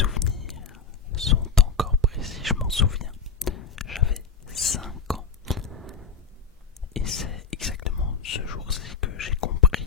souvenirs sont encore précis, je m'en souviens. J'avais 5 ans et c'est exactement ce jour-ci que j'ai compris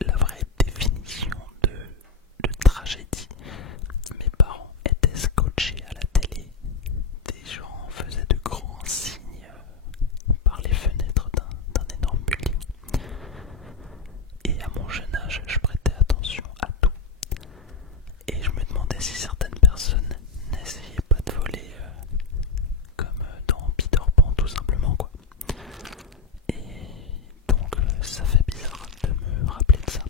la vraie définition de tragédie. Mes parents étaient scotchés à la télé, des gens faisaient de grands signes par les fenêtres d'un énorme building. Et à mon jeune âge, je prêtais attention à tout. Et je me demandais si certaines personnes n'essayaient pas de voler comme dans Peter Pan tout simplement quoi. Et donc ça fait bizarre de me rappeler de ça.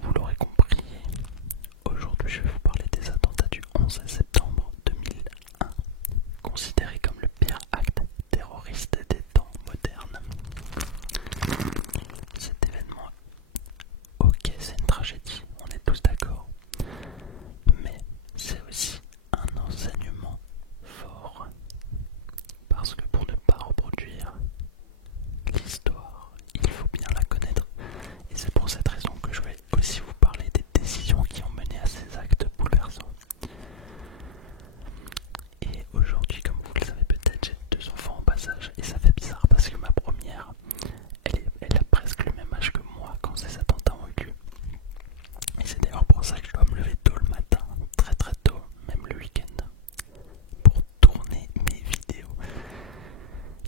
Vous l'aurez compris, aujourd'hui je vais vous parler des attentats du 11 septembre 2001, considéré comme le pire acte terroriste des temps modernes. Cet événement, ok, c'est une tragédie, on est tous d'accord, mais c'est aussi un enseignement fort, parce que pour ne pas reproduire l'histoire, il faut bien la connaître, et c'est pour cette raison que je vais aussi vous parler des décisions qui ont mené à ces actes bouleversants. Et aujourd'hui, comme vous le savez peut-être, j'ai 2 enfants en bas âge, et ça fait bizarre parce que ma première, elle a presque le même âge que moi quand ces attentats ont eu lieu. Et c'est d'ailleurs pour ça que je dois me lever tôt le matin, très très tôt, même le week-end, pour tourner mes vidéos.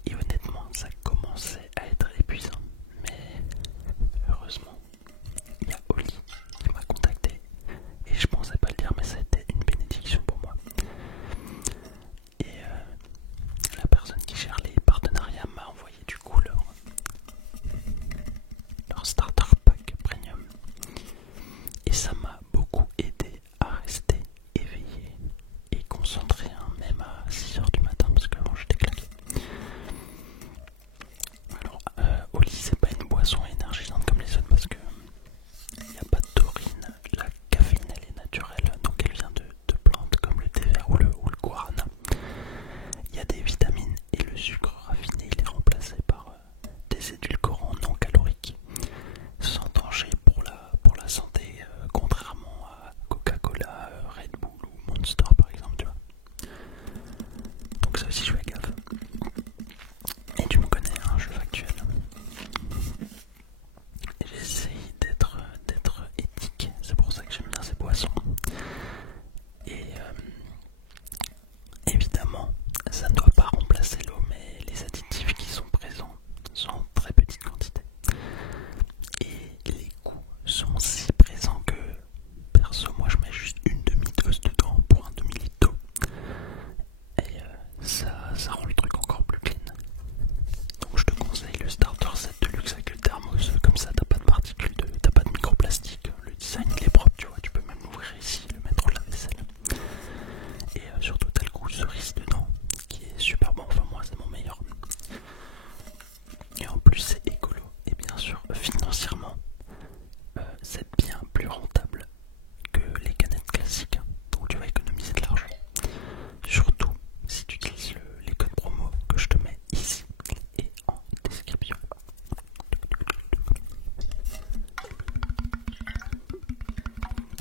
Et honnêtement, ça commençait à être épuisant. Mais heureusement, il y a Oli qui m'a contacté. Et je pensais pas le dire, mais ça a été une bénédiction pour moi. Et la personne qui gère les partenariats m'a envoyé du coup leur starter pack premium. Et ça m'a beaucoup aidé à rester éveillé et concentré, hein, même à 6h du matin, parce que j'étais claqué. Alors, Oli, c'est pas une boisson énergisante comme les autres, parce que il n'y a pas de taurine. La caféine, elle est naturelle, donc elle vient de plantes comme le thé vert ou le guarana. Il y a des vitamines et le sucre raffiné, il est remplacé par des édulcorants non caloriques, sans danger pour la santé, contrairement à Coca-Cola, Red Bull ou Monster par exemple, tu vois. Donc ça aussi je fais gaffe. Et tu me connais, hein, je suis factuel. J'essaye d'être éthique, c'est pour ça que j'aime bien ces boissons. Et évidemment, ça ne doit pas remplacer l'eau, mais les additifs qui sont présents sont en très petite quantité. Et les goûts sont si présents que, perso, moi je mets juste une demi-dose dedans pour un demi-litre d'eau. Et ça rend le truc encore plus clean. Donc je te conseille le starter set de luxe avec le thermos, comme ça t'as pas de particules, t'as pas de microplastique, le design il est propre, tu vois, tu peux même l'ouvrir ici, le mettre au lave-vaisselle. Et surtout t'as le goût cerise dedans, qui est super bon, enfin moi c'est mon meilleur. Et en plus c'est écolo, et bien sûr financièrement c'est bien plus rentable que les canettes classiques, donc tu vas économiser de l'argent. Surtout si tu utilises les codes promo que je te mets ici et en description.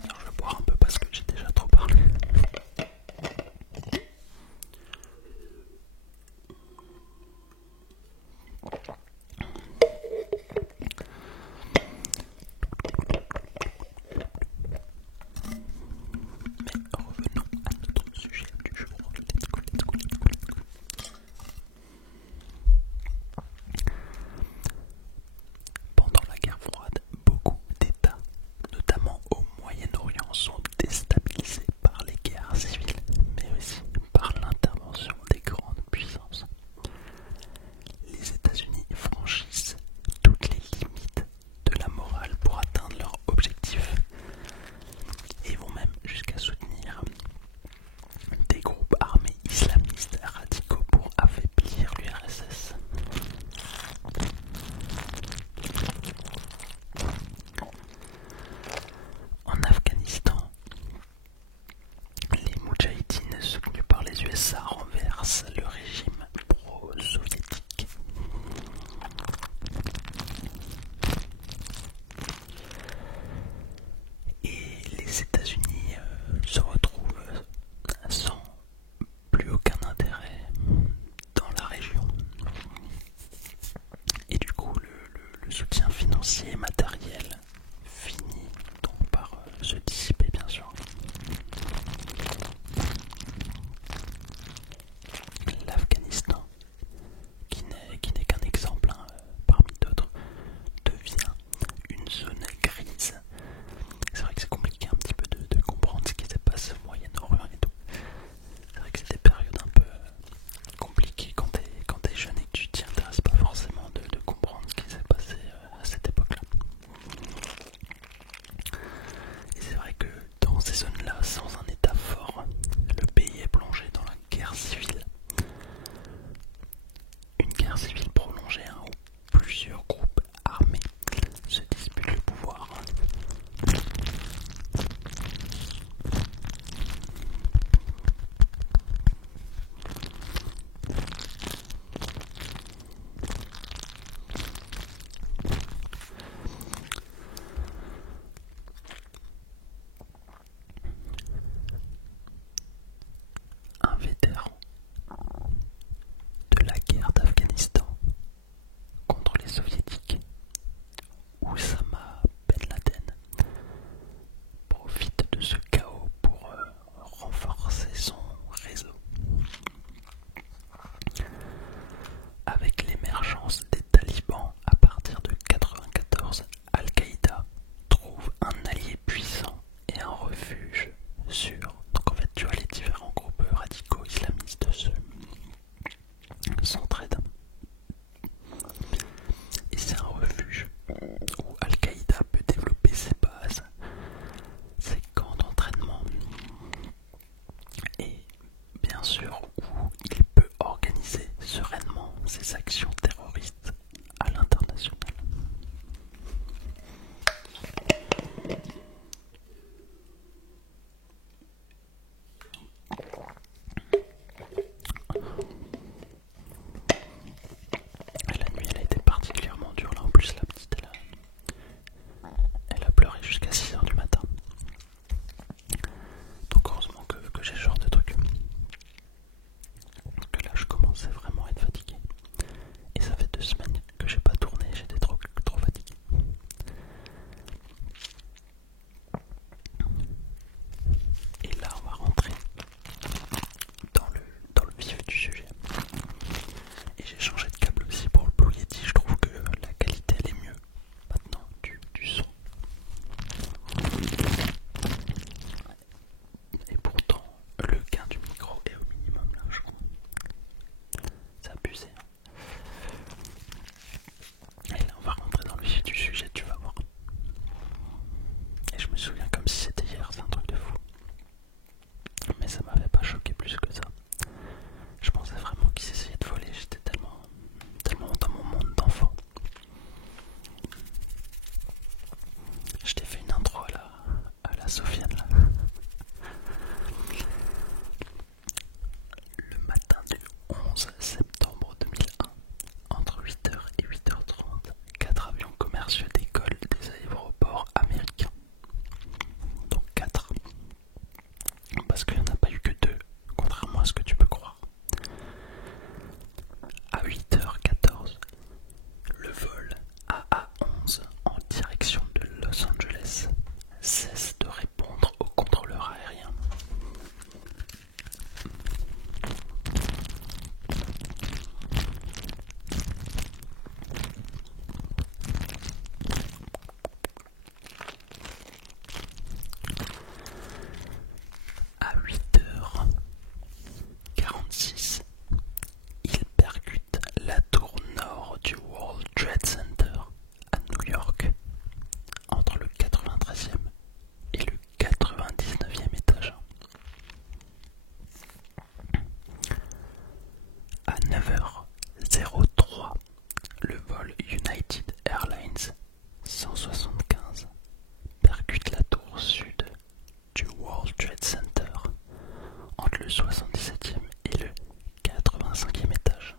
Alors je vais boire un peu parce que j'ai déjà trop parlé. Mais revenons à notre sujet du jour. Let's go, let's go, let's go, let's go. Pendant la guerre froide, beaucoup d'États, notamment au Moyen-Orient, sont déstabilisés par les guerres civiles, mais aussi par l'intervention des grandes puissances. Les États-Unis franchissent toutes les limites de la morale pour atteindre leur objectif et vont même jusqu'à soutenir des groupes armés islamistes radicaux pour affaiblir l'URSS. En Afghanistan, les Moudjahidines soutenus par les USA renversent le régime pro-soviétique. Et les États-Unis 9h03, le vol United Airlines 175 percute la tour sud du World Trade Center entre le 77e et le 85e étage.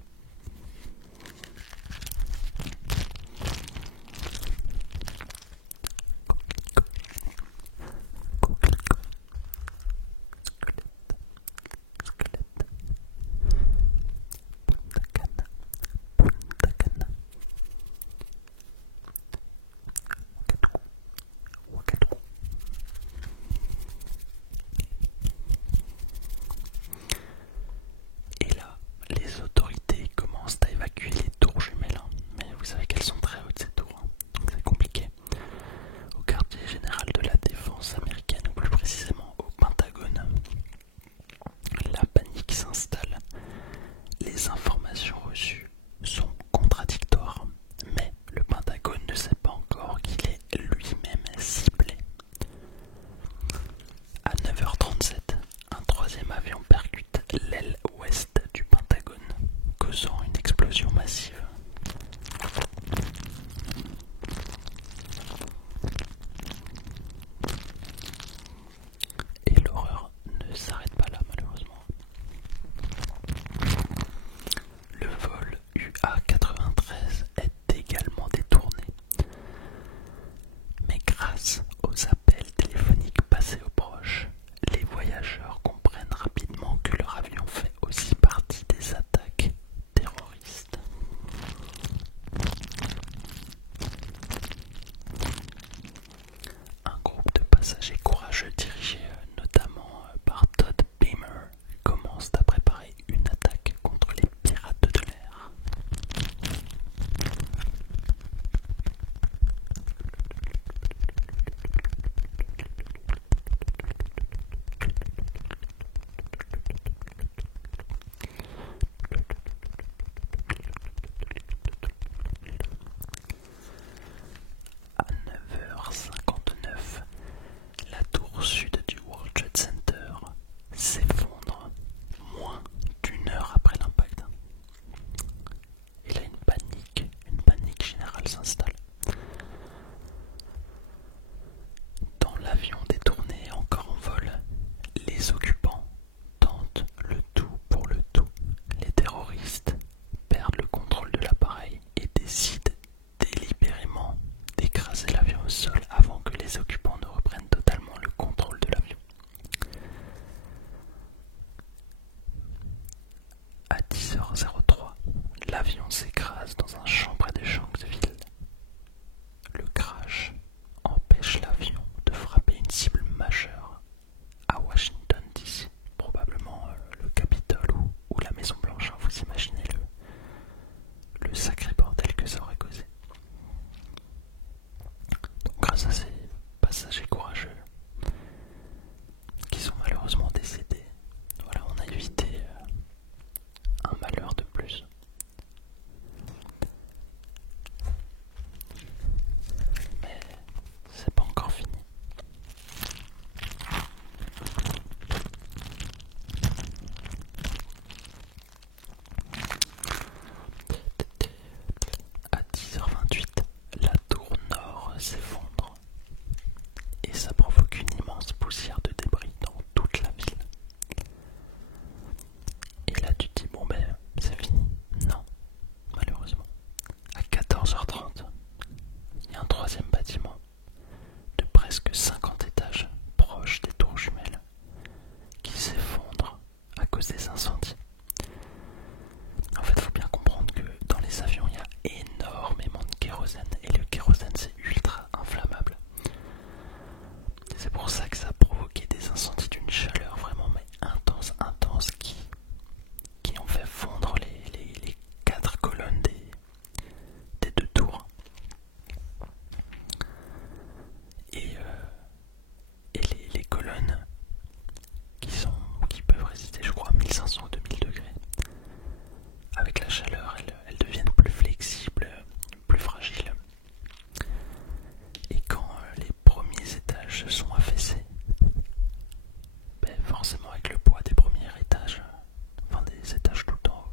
Et là, les autorités commencent à évacuer les tours jumelles. Mais vous savez qu'elles sont très hautes ces tours, donc c'est compliqué. Au quartier général de la défense américaine, ou plus précisément au Pentagone, la panique s'installe. Les informations reçues sont contradictoires, mais le Pentagone ne sait pas encore qu'il est lui-même ciblé. À 9h37, un troisième avion percute l'aile ouest du Pentagone, causant une explosion massive. Et l'horreur ne s'arrête pas là, malheureusement. Le vol UA-93 est également détourné. Mais grâce aux appels téléphoniques passés aux proches, les voyageurs comprennent rapidement que leur avion fait aussi partie des attaques terroristes. Un groupe de passagers courageux dirigé notamment par Todd Beamer commence à préparer une attaque contre les pirates de l'air. À 9h59, la tour sud du World Trade Center s'effondre moins d'une heure après l'impact. Et là, une panique générale s'installe. Dans l'avion détourné encore en vol, les occupants tentent le tout pour le tout. Les terroristes perdent le contrôle de l'appareil et décident délibérément d'écraser l'avion au sol avant que les occupants ne reprennent totalement le contrôle de l'avion. À 10h03, l'avion s'écrase dans un champ près de Shanksville. Le crash empêche l'avion de frapper une cible majeure à Washington DC, probablement le Capitole ou la Maison Blanche. Vous imaginez le sacré bordel que ça aurait causé. Donc grâce à ces passagers courageux qui sont malheureusement décédés, voilà, on a évité un malheur de plus. Mais c'est pas encore fini. À 10h28, la tour nord s'effondre et ça provoque une immense poussière de débris dans toute la ville. Et là tu te dis bon ben c'est fini. Non, malheureusement. À 14h30, il y a un troisième bâtiment de presque 50 étages proche des tours jumelles qui s'effondre à cause des incendies. En fait, il faut bien comprendre que dans les avions, il y a énormément de kérosène et le kérosène c'est ultra inflammable. C'est pour ça que ça a provoqué des incendies d'une chaleur vraiment mais intense qui ont fait fondre les quatre colonnes des deux tours. Et les colonnes qui peuvent résister, je crois, à 1500 ou 2000 degrés. Avec la chaleur, elles deviennent plus flexibles, plus fragiles. Et quand les premiers étages se sont affaissés, ben forcément avec le poids des premiers étages, enfin des étages tout en haut,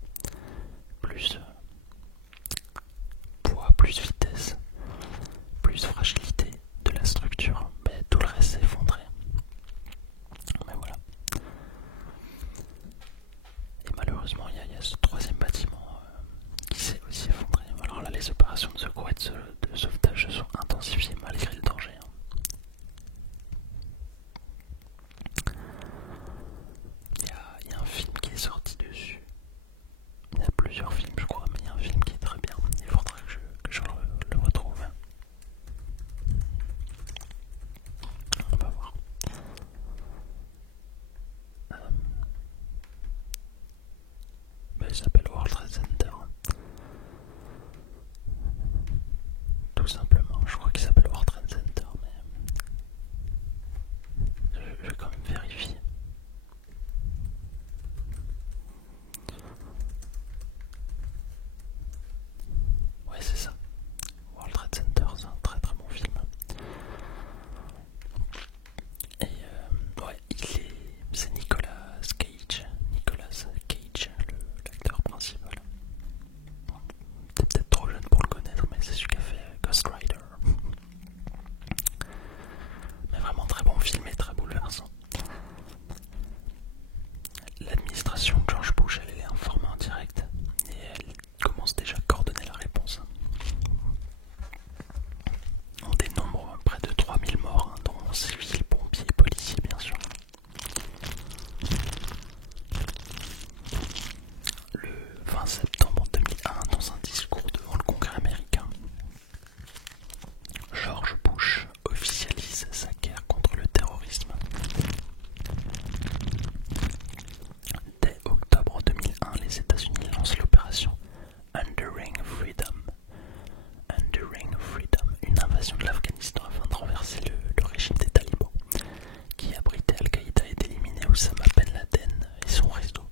Oussama Ben Laden et son réseau.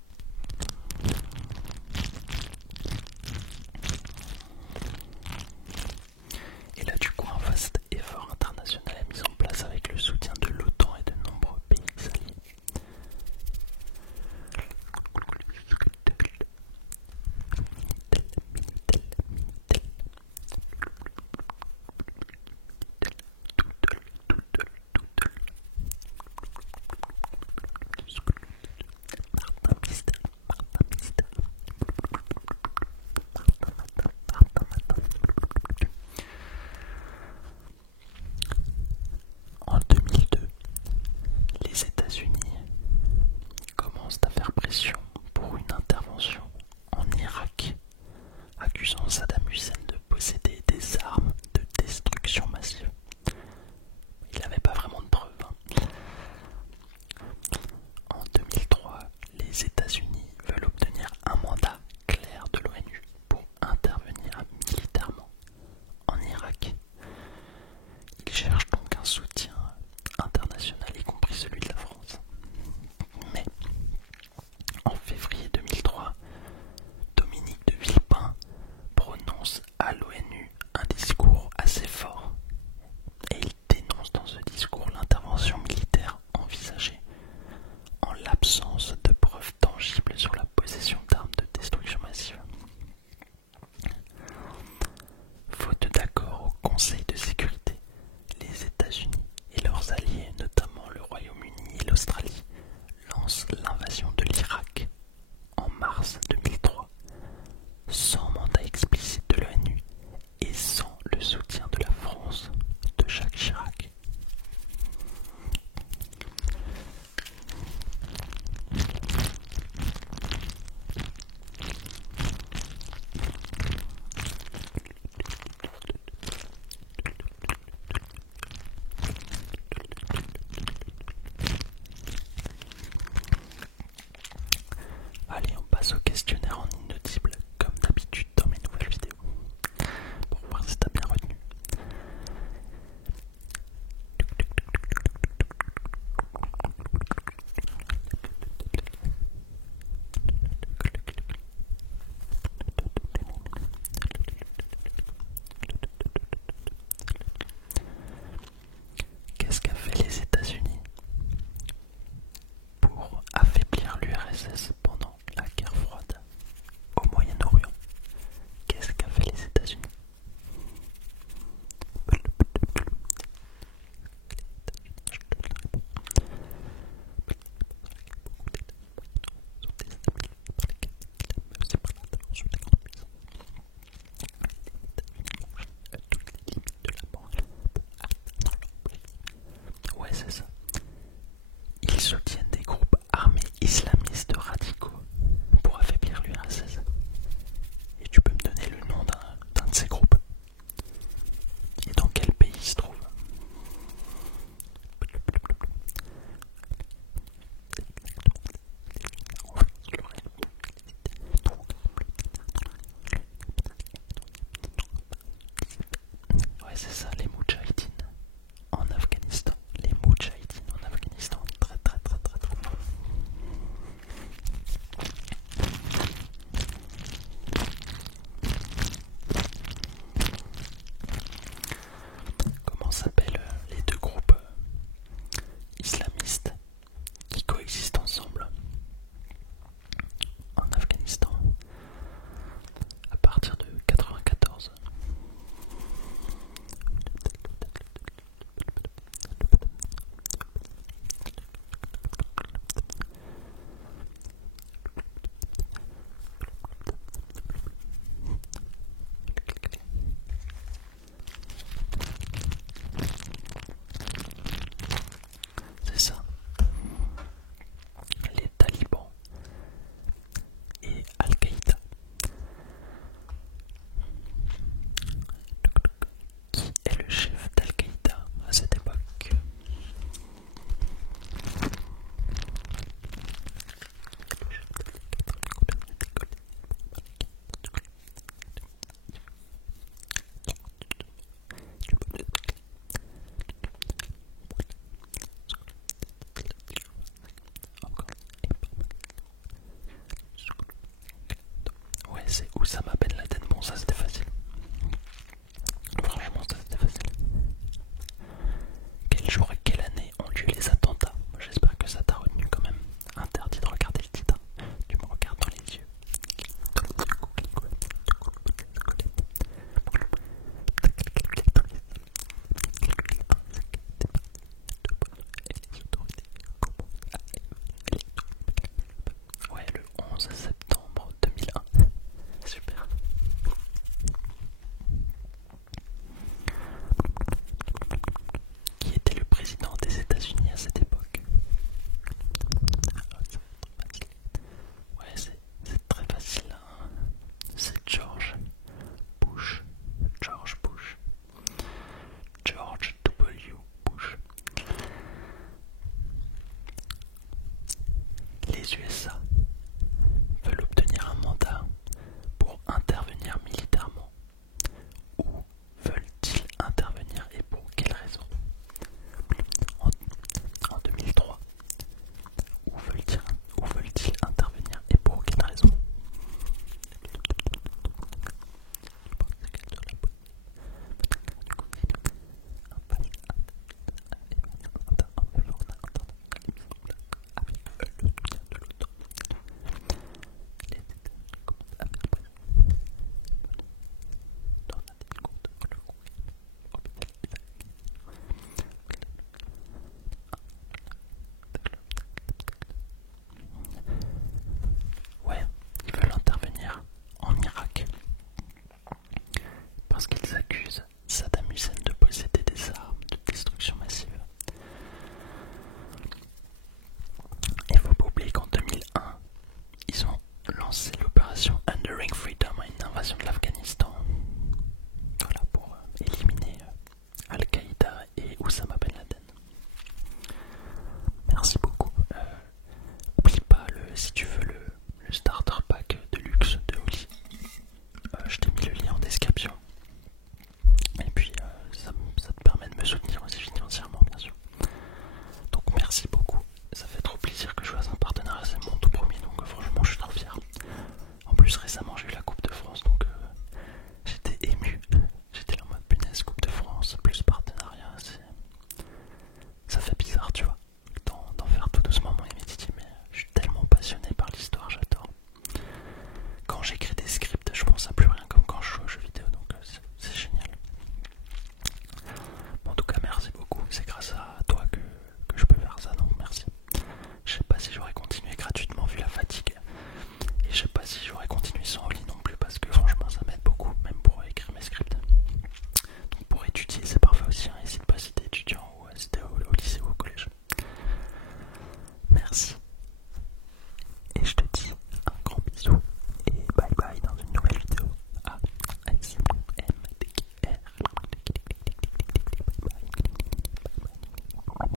Et là du coup un vaste effort international est mis en place avec le soutien de l'OTAN et de nombreux pays alliés. En 2002, les États-Unis commencent à faire pression pour une intervention en Irak, accusant Saddam Hussein de posséder des armes de destruction massive. Il n'avait pas vraiment de preuves. En 2003, les États-Unis veulent obtenir un mandat clair de l'ONU pour intervenir militairement en Irak. Ils cherchent donc un soutien international, y compris celui de la France. Mais en février 2003, Dominique de Villepin prononce à l'ONU un discours assez fort et il dénonce dans ce discours l'intervention militaire envisagée en l'absence de preuves tangibles sur la possession d'armes de destruction massive. Faute d'accord au Conseil de sécurité, les États-Unis et leurs alliés, notamment le Royaume-Uni et l'Australie, lancent l'invasion de l'Irak en mars 2003, sans mandat explicite de l'ONU et sans le soutien de la France de Jacques Chirac. Allez, on passe au questionnaire en inaudible, comme d'habitude dans mes nouvelles vidéos, pour voir si t'as bien retenu. Qu'est-ce qu'a fait les États-Unis pour affaiblir l'URSS pendant la guerre froide au Moyen-Orient? Qu'est-ce qu'a fait les États-Unis? Ouais, c'est ça. Ils soutiennent des groupes armés islamistes radicaux ça m'appelle